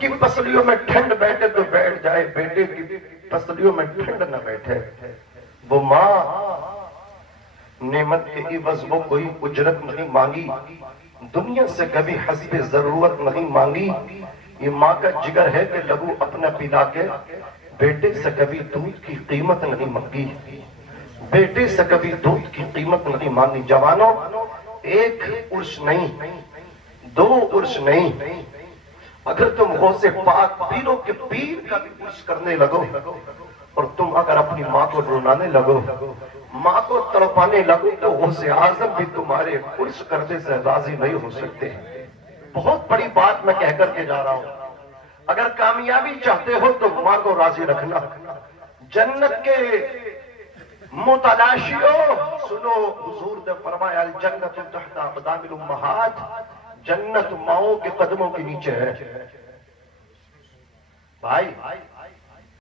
کی پسلیوں میں ٹھنڈ بیٹھے تو بیٹھ جائے، بیٹے کی پسلیوں میں ٹھنڈ نہ بیٹھے۔ وہ ماں نعمت کے عوض وہ کوئی اجرت نہیں مانگی، دنیا سے کبھی حسب ضرورت نہیں مانگی۔ یہ ماں کا جگر ہے کہ لہو اپنا پلا کے بیٹے سے کبھی دودھ کی قیمت نہیں مانگی، بیٹے سے کبھی دودھ کی قیمت نہیں مانگی۔ جوانوں، ایک عرش نہیں، دو عرش نہیں، اگر تم غوث پاک پیروں کے پیر کا بھی عرش کرنے لگو، اور تم اگر اپنی ماں کو رلانے لگو، ماں کو تڑپانے لگو، تو غوث اعظم بھی تمہارے عرش کرنے سے راضی نہیں ہو سکتے۔ بہت بڑی بات میں کہہ کر کے جا رہا ہوں، اگر کامیابی چاہتے ہو تو ماں کو راضی رکھنا۔ جنت کے متلاشیوں سنو، حضور نے فرمایا الجنت تحت اقدام الامہات، جنت ماؤں کے قدموں کے نیچے ہے۔ بھائی